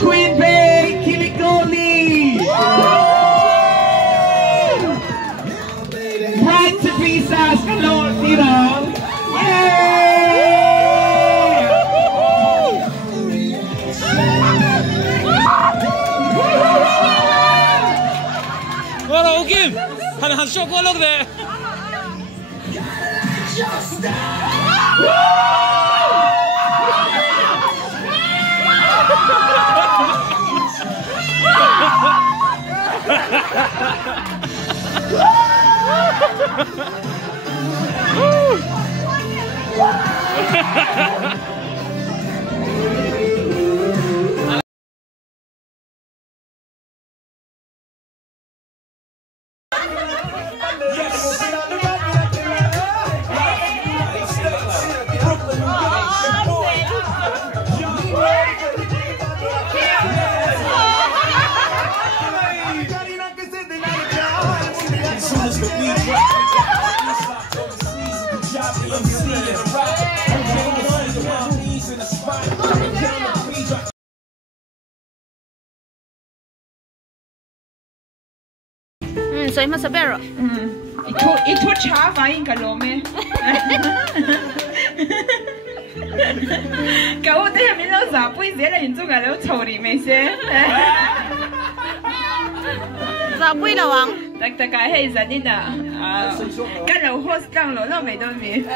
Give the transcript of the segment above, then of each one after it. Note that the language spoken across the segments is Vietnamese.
Queen Bay, Kilikoli! Bright to Pisas, Kalor, Tiro! Voilà, ok! Han kör på låg det! Soy más severo. Itu chava in Kalome. Kau tu yang minum sapu ini lah yang tu kalau curi macam. Sapu ini lawang. Tak kaya jadi dah. Kalau host kang lo没得米。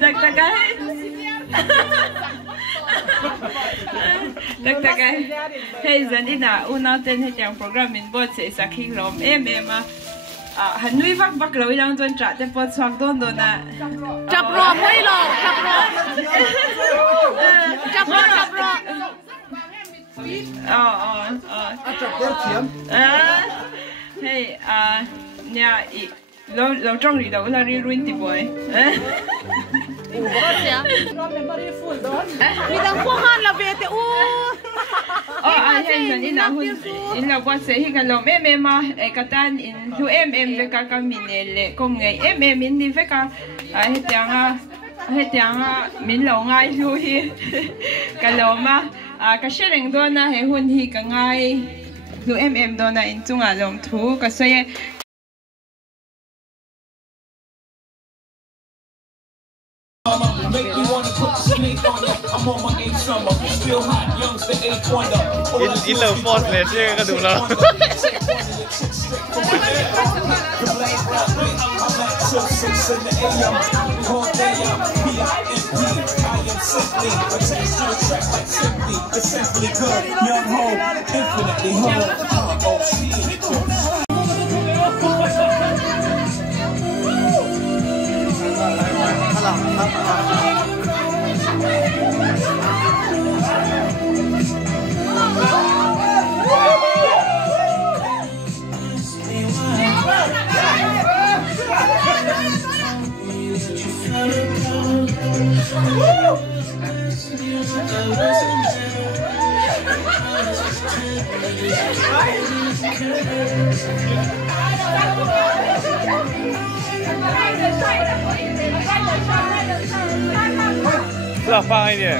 Tak kaya. Tak kaya. Hey jadi dah. Unau ten yang program ini buat saya sakit lom. Han nuôi vác vác lối đang tuần trả để bớt xoạc đôn đôn à. Chập rò mới lo, chập rò. Chập rò. Chập đeo chiếm. Hey, nhà lâu trong đi đâu là đi ruin thì bồi. Đi đang khoa han là về thì hey dân in là what say hi kalau mà katan in thu về cả minelle công nghệ in đi về cả hết tiếng min lâu ngay thu hi kalau mà cái xe đèn đó na hay hun hi cả ngay thu đó na in chung lòng thu cái xe Make me wanna put the snake on ya. I'm on my 8th summer, still hot, youngster 8th wonder. In love force เลยชื่อก็ดูแล้ว Simply good, young hope, infinitely whole. Là phai nè.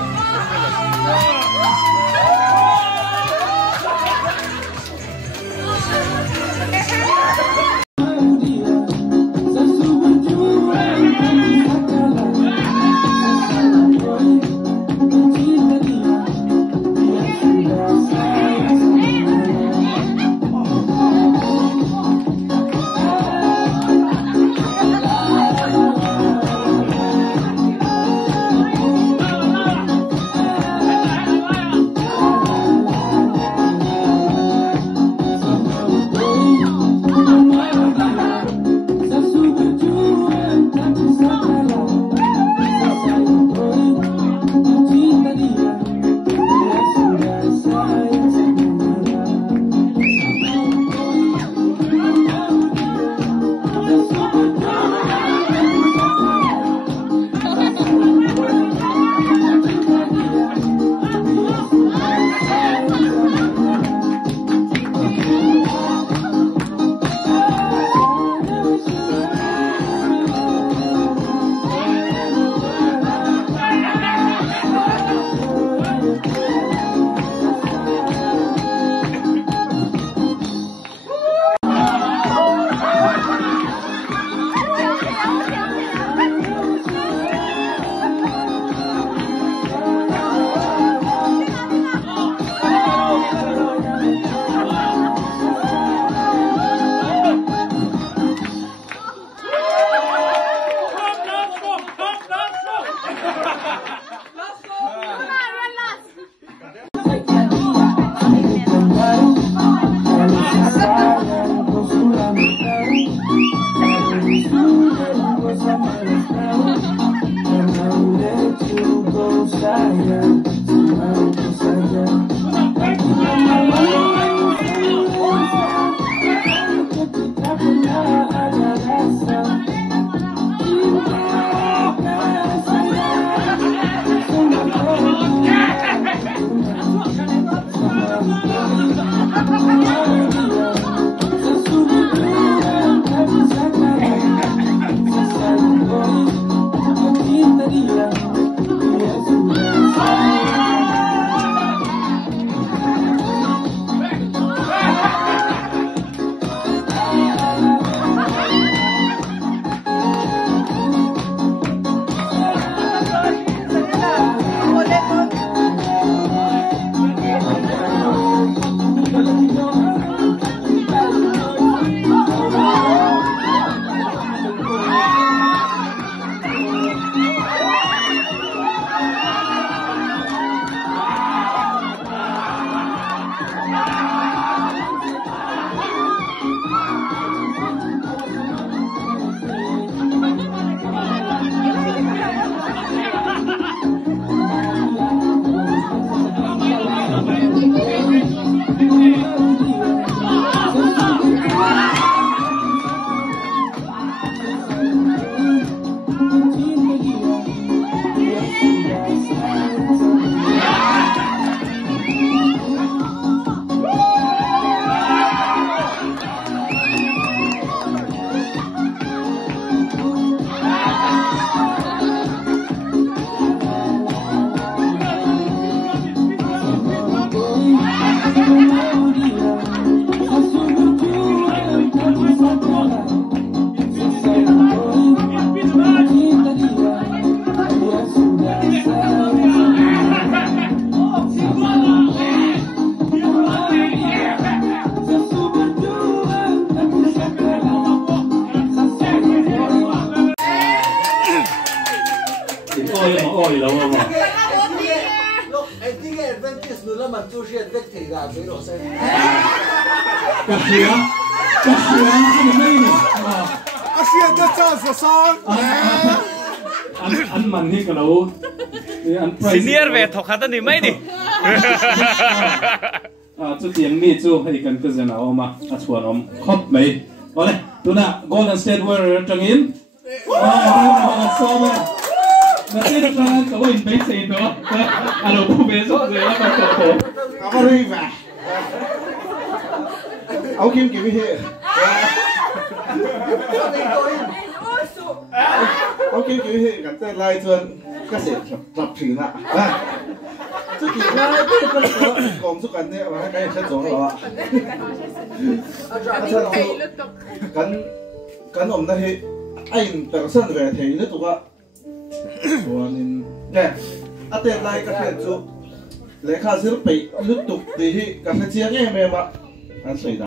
mình tu sửa đất thì là cái đồ xe cà xỉa anh mấy nè à xuyên cho sẽ son anh mình hi cái đâu anh senior về thọc hạt ni mấy đi chú tiếng mi chú hay cần cái gì nào mà chuan om khóc mấy ole tu na Golden State Warrior trăng in so mà na thế được ra có in mấy gì đó anh đâu có biết rồi là mà cổ có đi về áo kim kiểu như áo kim kiểu như cái tên lai chuan cái gì tập thủy nè这几个講出緊啲，或者梗係出咗啦。緊我們那些愛本身嘅題呢度啊，我哋嘅一啲拉個天主，你看是被你讀的去，個係這樣咩嘛？很水的。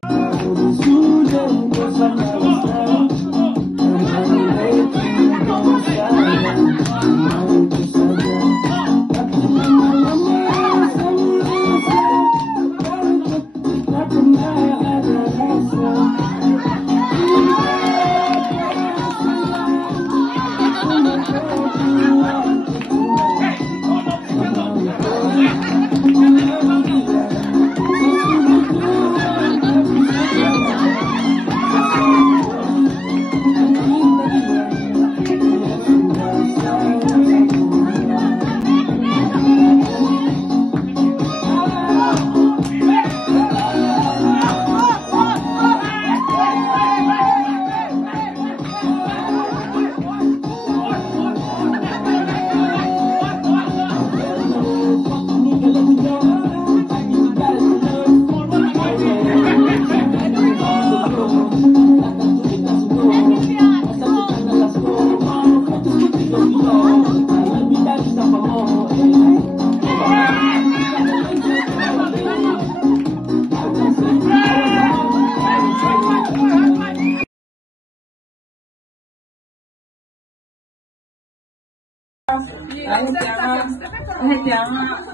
hay tiếng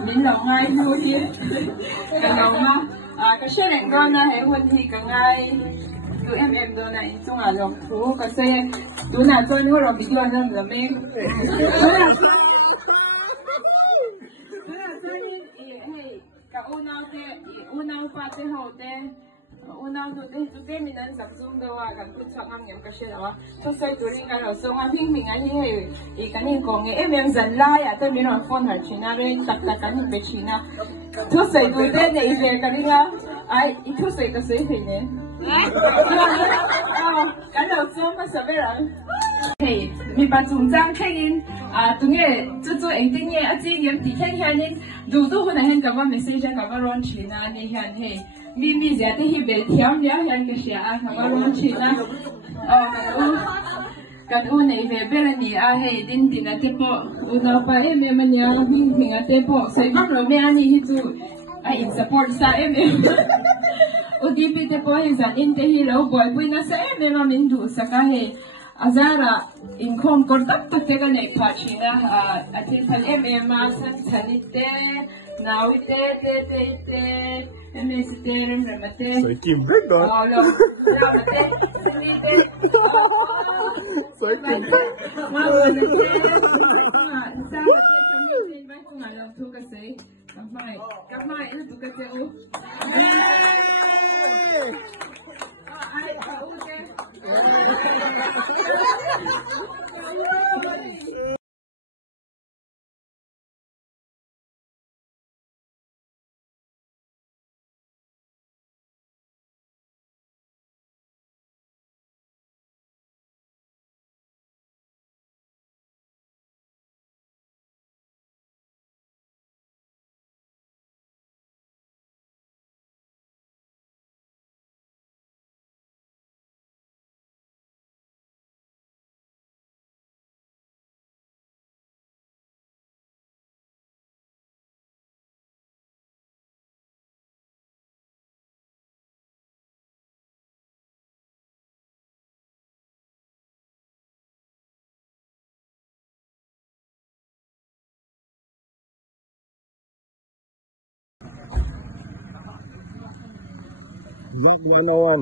mình lòng ai vui chứ cái lòng mà cái số lượng con là hay hơn thì cái ngày tụi em đồ này chung là lòng thú cái xe tụi nào cho nó rồi bị cho nên là mình tụi nào cho hay cái u nào phát thế hậu thế una tu te minan samsung dawa kan put sangam ngam ka shela to sai turing ka lo so ngam hing minga hi he I kanin ko nge em zan la ya te min on phone har china re tak tak kan be china to sai tu te ne I ve kaninga ai I to sai ka sai he ne kan lo so ma sa vera hey mi ba chung jang khain tu nge chu eng ting nge a chi yem ti khen hianin du tu hu na hen ka ba message ka ba ron china ne hian hey mi giờ thì hi về thiam nhá hiện cái xe à thằng con chị na cái u này về bên này à hay tin tin là tiếp bộ u nào phải em mình nhớ mình à tiếp bộ sai bắt rồi mình anh hi tu à in support sa em u đi bị tiếp bộ hiện tại in cái hi lâu boy bui na sa em mà mình đủ sa cái hay azara in không còn tất cái này phát triển à thì phải em mà san te nào te em sẽ tên em mate Sợi kim biết rồi. Sợi kim biết. Mà vừa nãy mà sao mà tên trên bãi không ngờ lòng thu cái gì cặp mai nó tụi cái gì ai bảo thế Nawan.